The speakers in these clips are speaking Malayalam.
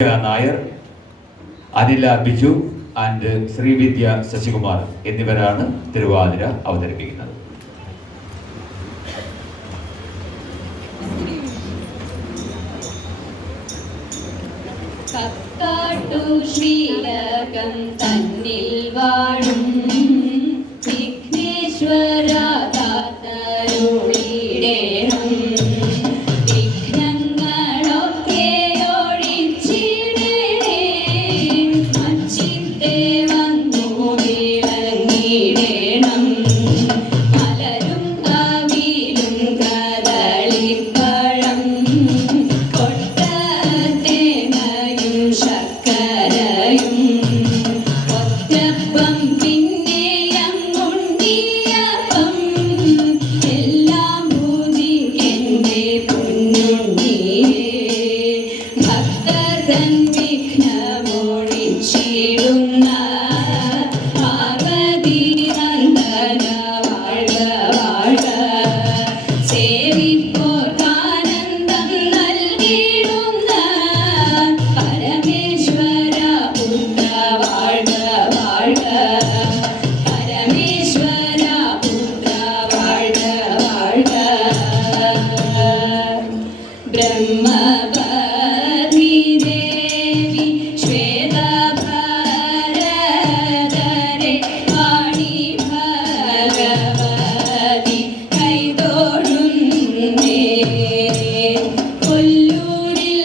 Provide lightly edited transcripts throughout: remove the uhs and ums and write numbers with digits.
നായർ, അനില ബിജു ആൻഡ് ശ്രീവിദ്യ ശശികുമാർ എന്നിവരാണ് തിരുവാതിര അവതരിപ്പിക്കുന്നത്. ശ്രീലകം തന്നിൽ വാഴും വിഘ്നേശ്വര കാത്തരുളിടേണം. വിഘ്നങ്ങളൊക്കെ ഒഴിച്ചിടണേ, മച്ചിത്തെ വന്നു വിളങ്ങിടണം. പലരും അവിലും കദളിപ്പഴം കൊട്ടത്തേങ്ങയും ശർക്കരയും ഒറ്റപ്പം പിന്നെയങ്ങുണ്ടിയപ്പം എല്ലാം പൂജിക്കെന്റെ പൊന്നുണ്ണിയേ. ഭക്തൻ വിഘ്നമൊഴിച്ചിടുന്ന പാർവതി നന്ദന വാഴ്ക വാഴ്ക. സേവിപ്പോർക്കാനന്ദം നൽകിടുന്ന പരമേശ്വര പുത്ര വാഴ്ക വാഴ്ക. പരമേശ്വര പുത്ര വാഴ്ക വാഴ്ക. ബ്രഹ്മപതി ദേവി ശ്വേതഭരധരെ വാണി ഭഗവതി കൈതൊഴുന്നേ. കൊല്ലൂരിൽ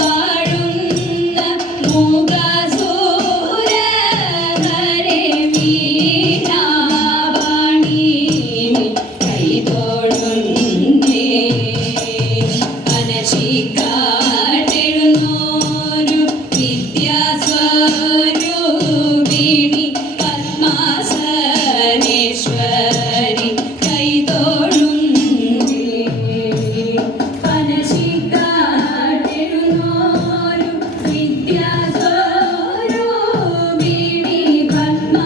വാഴുന്ന മൂകസൂരധരെ വീണാവാണി കൈതൊഴുന്നേ. അനശിക്കാട്ടെഴുന്നോരു വിദ്യാസ്വരൂപിണി പത്മാസനേശ്വരി കൈതൊഴുന്നേ. അനശിക്കാട്ടെഴുന്നോരു വിദ്യാസ്വരൂപിണി പത്മാസനേശ്വരി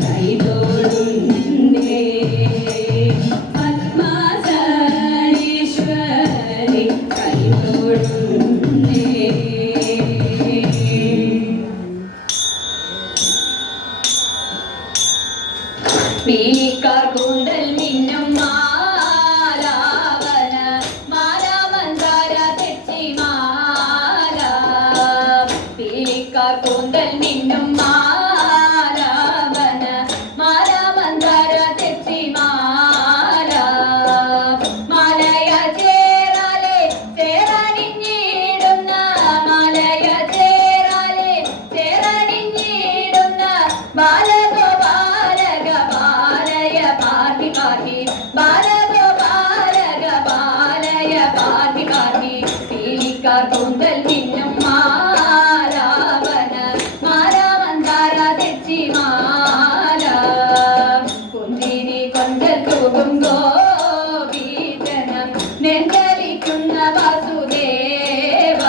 കൈതൊഴുന്നേ. പത്മാസനേശ്വരി കൈതൊഴുന്നേ. പീലിക്കാർ കൂന്തൽ മിന്നും മാലാവന മാലാമന്ദാര തെച്ചിമാല. പീലിക്കാർ കൂന്തൽ മിന്നും മാലാവന മാലാമന്ദാര തെച്ചിമാല. മാലയ ചേരാലെ ചേരണിഞ്ഞിടുന്ന മാലയ ചേരാലെ ചേരണിഞ്ഞിടുന്ന ബാലഗോപാലക ബാലയ പാർട്ടി പാർട്ടി ബാലഗോപാലക ബാലയ പാർട്ടി പാർട്ടി. പീലിക്കാർ കൂന്തൽ മിന്നും മാലാവന മാലാമന്ദാര തെച്ചിമാല. കുന്തിരി കൊണ്ടൽ തൂകും ഗോപീജനം നെഞ്ചലിക്കുന്ന വാസുദേവ.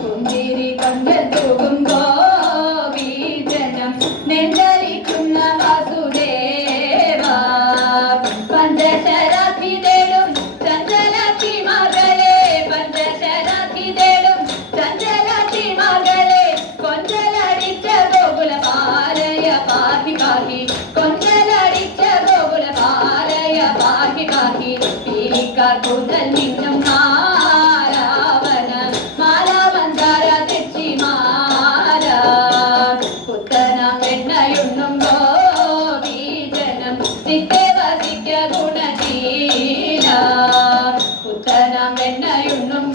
കുന്തിരി കൊണ്ടൽ തൂകും ഗോപീജനം നെഞ്ചലിക്കുന്ന വാസുദേവ. പഞ്ചശരാധിതേടും ചഞ്ചലാക്ഷി മകളെ പഞ്ചശരാധിതേടും ചഞ്ചലാക്ഷി മകളെ കൊഞ്ചലടിച്ച ഗോകുല പാലയ പാഹി പാഹി കൊഞ്ചലടിച്ച ഗോകുല പാലയ പാഹി പാഹി. പീലിക്കാർ കൂന്തൽ മിന്നും മാലാവന മാലാമന്ദാര തെച്ചിമാല. പുത്തനാം വെണ്ണയുണ്ണും ഗോപീജനം നിത്യ വസിക്ക ഗുണശീല. പുത്തനാം വെണ്ണയുണ്ണും